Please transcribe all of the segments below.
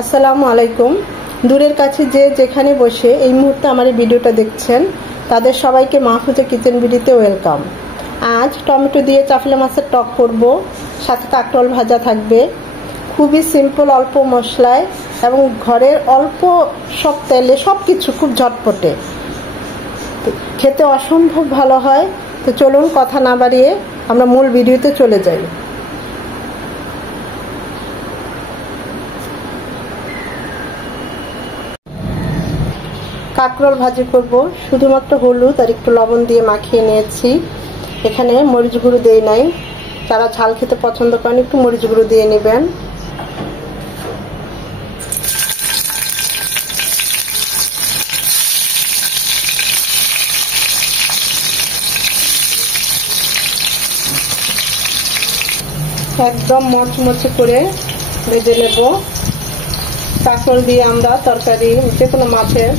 আসসালামু আলাইকুম। দূরের কাছে যে যেখানে বসে এই মুহূর্তে আমার এই ভিডিওটা দেখছেন তাদের সবাইকে মাহফুজা কিচেন ভিডিওতে ওয়েলকাম। আজ টমেটো দিয়ে চাফলা মাছের টক করব, সাথে কাঁকরোল ভাজা থাকবে। খুবই সিম্পল, অল্প মশলায় এবং ঘরের অল্প সব তেলে সব কিছু খুব ঝটপটে, খেতে অসম্ভব ভালো হয়। তো চলুন কথা না বাড়িয়ে আমরা মূল ভিডিওতে চলে যাই। কাঁকরোল ভাজি করব, শুধুমাত্র হলুদ আর একটু লবণ দিয়ে মাখিয়ে নিয়েছি। এখানে মরিচ গুঁড়ো দেই নাই, যারা ঝাল খেতে পছন্দ করেন একটু মরিচ গুঁড়ো দিয়ে নেবেন। একদম মচমচে করে ভেজে নেব। কাঁকরোল দিয়ে আমরা তরকারি, যে কোনো মাছের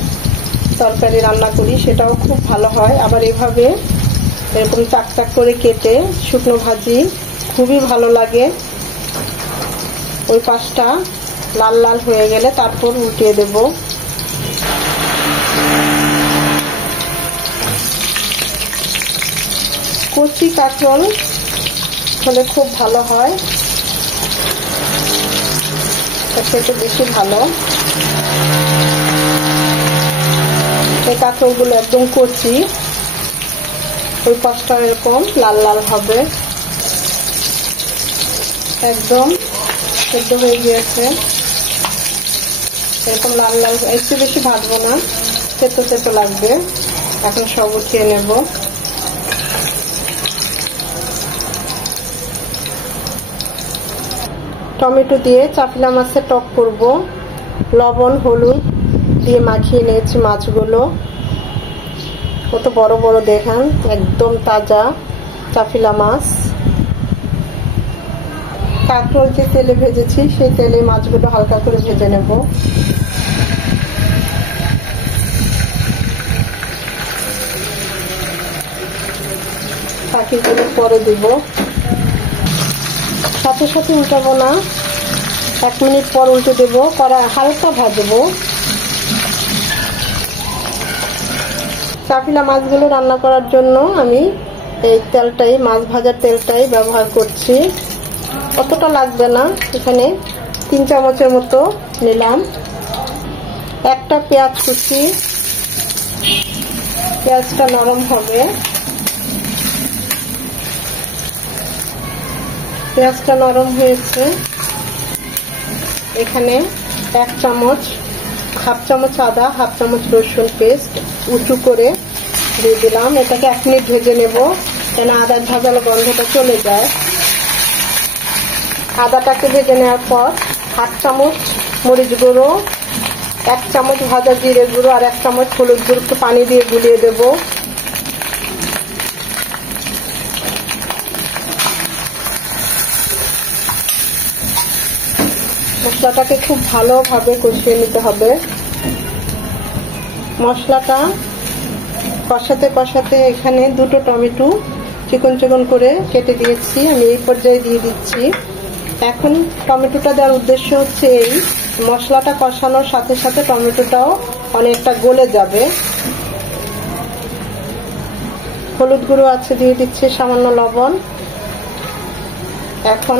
তরকারি রান্না করি, সেটাও খুব ভালো হয়। আবার এভাবে এরকম চাকচাক করে কেটে শুকনো ভাজি খুবই ভালো লাগে। ওই পাশটা লাল লাল হয়ে গেলে তারপর উল্টিয়ে দেব। কচি কাঁকরোল হলে খুব ভালো হয়, খেতে বেশি ভালো। এই কাঁকরোলগুলো একদম কচি, ওই পাশটা এরকম লাল লাল হবে। একদম সেদ্ধ হয়ে গিয়েছে, এরকম লাল লাল। একটু বেশি ভাজবো না, তেতো তেতো লাগবে। এখন সব উঠিয়ে নেব। টমেটো দিয়ে চাফলা মাছের টক করব। লবণ হলুদ দিয়ে মাখিয়ে নিয়েছি মাছগুলো। কত বড় বড় দেখেন, একদম তাজা চাফলা মাছ। কাঁকরোল যে তেলে ভেজেছি সেই তেলে মাছগুলো হালকা করে ভেজে নেব। বাকিগুলো পরে দিব, সাথে সাথে উল্টাবো না, 1 মিনিট পর উল্টে দেবো, কড়া হালকা ভাজবো। চাফলা মাছগুলো রান্না করার জন্য আমি এই তেলটাই, মাছ ভাজার তেলটাই ব্যবহার করছি। অতটা লাগবে না, এখানে 3 চামচের মতো নিলাম। একটা পেঁয়াজ কুচি, পেঁয়াজটা নরম হবে। পেঁয়াজটা নরম হয়েছে, এখানে 1 চামচ, হাফ চামচ আদা, হাফ চামচ রসুন পেস্ট উঁচু করে দিয়ে দিলাম। এটাকে 1 মিনিট ভেজে নেব, কেন আদার ভাজালো গন্ধটা চলে যায়। আদাটাকে ভেজে নেওয়ার পর হাফ চামচ মরিচ গুঁড়ো, 1 চামচ ভাজা জিরে গুঁড়ো আর 1 চামচ হলুদ গুঁড়ো একটু পানি দিয়ে গুলিয়ে দেব। মশলাটাকে খুব ভালোভাবে কষিয়ে নিতে হবে। মশলাটা কষাতে কষাতে এখানে 2টো টমেটো চিকন চিকন করে কেটে দিয়েছি, আমি এই পর্যায়ে দিয়ে দিচ্ছি। এখন টমেটোটা দেওয়ার উদ্দেশ্য হচ্ছে এই মশলাটা কষানোর সাথে সাথে টমেটোটাও অনেকটা গলে যাবে। হলুদ গুঁড়ো আছে, দিয়ে দিচ্ছি সামান্য লবণ। এখন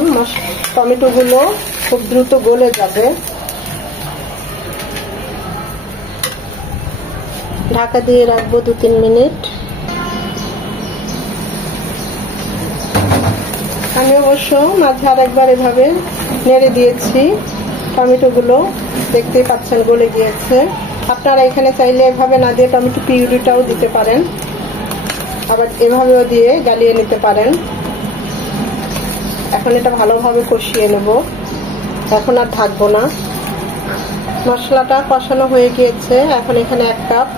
টমেটোগুলো খুব দ্রুত গলে যাবে। ঢাকা দিয়ে রাখবো 2-3 মিনিট। আমি অবশ্য মাঝে আরেকবার এভাবে নেড়ে দিয়েছি। টমেটোগুলো দেখতেই পাচ্ছেন গলে গিয়েছে। আপনারা এখানে চাইলে এভাবে না দিয়ে টমেটো পিউরিটাও দিতে পারেন, আবার এভাবেও দিয়ে গালিয়ে নিতে পারেন। এখন এটা ভালোভাবে কষিয়ে নেব, এখন আর থাকবো না। মশলাটা কষানো হয়ে গিয়েছে, এখন এখানে 1 কাপ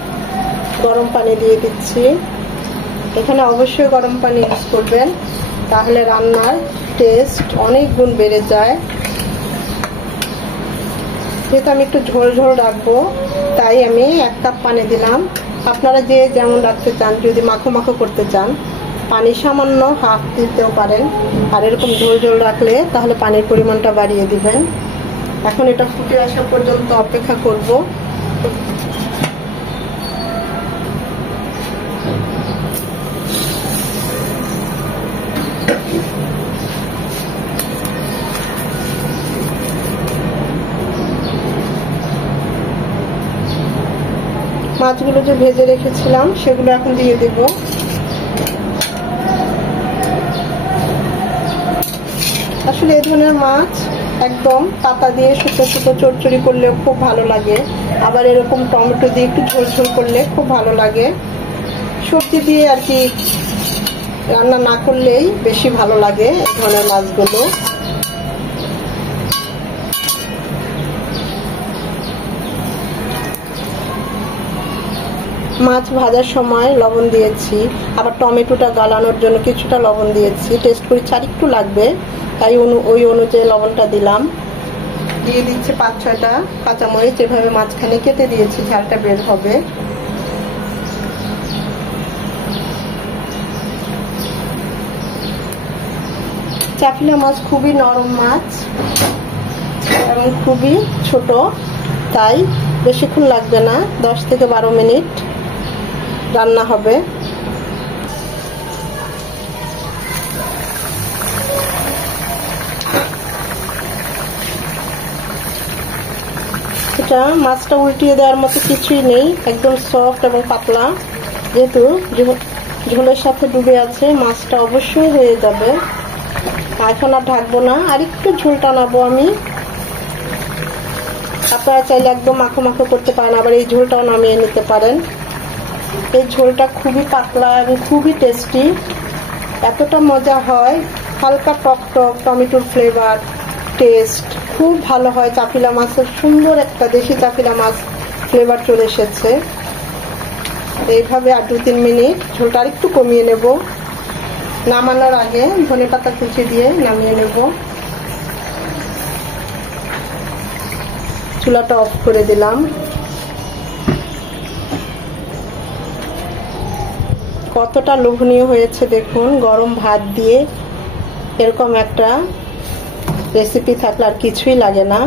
গরম পানি দিয়ে দিচ্ছি। এখানে অবশ্যই গরম পানি ইউজ করবেন, তাহলে রান্নার টেস্ট অনেক গুণ বেড়ে যায়। যেহেতু আমি একটু ঝোল ঝোল রাখবো, তাই আমি 1 কাপ পানি দিলাম। আপনারা যে যেমন রাখতে চান, যদি মাখো মাখো করতে চান পানি সামান্য হাফ দিতেও পারেন, আর এরকম ঝোল ঝোল রাখলে তাহলে পানির পরিমাণটা বাড়িয়ে দিবেন। এখন এটা ফুটে আসা পর্যন্ত অপেক্ষা করব। মাছগুলো যে ভেজে রেখেছিলাম সেগুলো এখন দিয়ে দেব। আসলে এই ধরনের মাছ একদম পাতা দিয়ে শুকনো শুকনো চচ্চড়ি করলে খুব ভালো লাগে, আবার এরকম টমেটো দিয়ে একটু ঝোল ঝোল করলে খুব ভালো লাগে। সবজি দিয়ে আর কি রান্না না করলেই বেশি ভালো লাগে এই ধরনের মাছগুলো। মাছ ভাজার সময় লবণ দিয়েছি, আবার টমেটোটা গালানোর জন্য কিছুটা লবণ দিয়েছি। টেস্ট করেছি আর একটু লাগবে, তাই ওই অনুযায়ী লবণটা দিলাম। দিয়ে দিচ্ছি 5-6টা কাঁচামরিচ, এভাবে মাঝখানে কেটে দিয়েছি, ঝালটা বের হবে। চাপিলা মাছ খুবই নরম মাছ এবং খুবই ছোট, তাই বেশিক্ষণ লাগবে না, 10 থেকে 12 মিনিট রান্না হবে। এটা মাছটা উল্টিয়ে দেওয়ার মতো কিছুই নেই, একদম সফট এবং পাতলা। যেহেতু ঝোলের সাথে ডুবে আছে, মাছটা অবশ্যই হয়ে যাবে। এখন আর ঢাকবো না, আর একটু ঝোল টানাবো আমি। আপনারা চাইলে একদম মাখো মাখো করতে পারেন, আবার এই ঝোলটাও নামিয়ে নিতে পারেন। এই ঝোলটা খুবই পাতলা এবং খুবই টেস্টি, এতটা মজা হয়। হালকা টক টক টমেটোর ফ্লেভার, টেস্ট খুব ভালো হয়। চাপিলা মাছের সুন্দর একটা দেশি চাপিলা মাছ ফ্লেভার চলে এসেছে। এইভাবে আর 2-3 মিনিট ঝোলটা আর একটু কমিয়ে নেব। নামানোর আগে ধনেপাতা কুচি দিয়ে নামিয়ে নেব। চুলাটা অফ করে দিলাম। কতটা লোভনীয় হয়েছে দেখুন, গরম ভাত দিয়ে এরকম একটা রেসিপি থাকলে আর কিছুই লাগে না।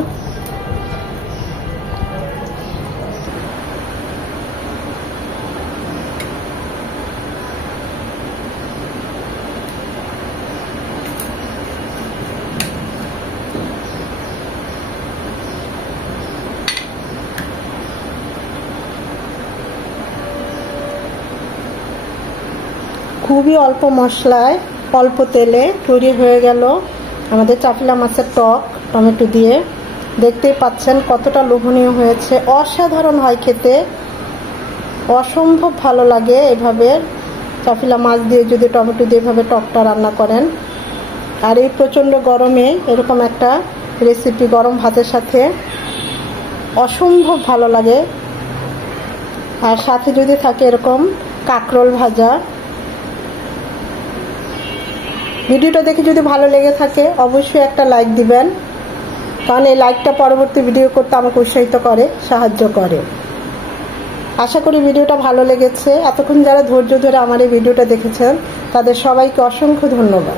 খুবই অল্প মশলায় অল্প তেলে তৈরি হয়ে গেল আমাদের চাপিলা মাছের টক টমেটো দিয়ে। দেখতেই পাচ্ছেন কতটা লোভনীয় হয়েছে, অসাধারণ হয় খেতে, অসম্ভব ভালো লাগে। এভাবে চাপিলা মাছ দিয়ে যদি টমেটো দিয়ে এভাবে টকটা রান্না করেন, আর এই প্রচণ্ড গরমে এরকম একটা রেসিপি গরম ভাতের সাথে অসম্ভব ভালো লাগে। আর সাথে যদি থাকে এরকম কাঁকরোল ভাজা। ভিডিওটা দেখে যদি ভালো লেগে থাকে অবশ্যই একটা লাইক দিবেন, কারণ এই লাইকটা পরবর্তী ভিডিও করতে আমাকে উৎসাহিত করে, সাহায্য করে। আশা করি ভিডিওটা ভালো লেগেছে। এতক্ষণ যারা ধৈর্য ধরে আমার এই ভিডিওটা দেখেছেন তাদের সবাইকে অসংখ্য ধন্যবাদ।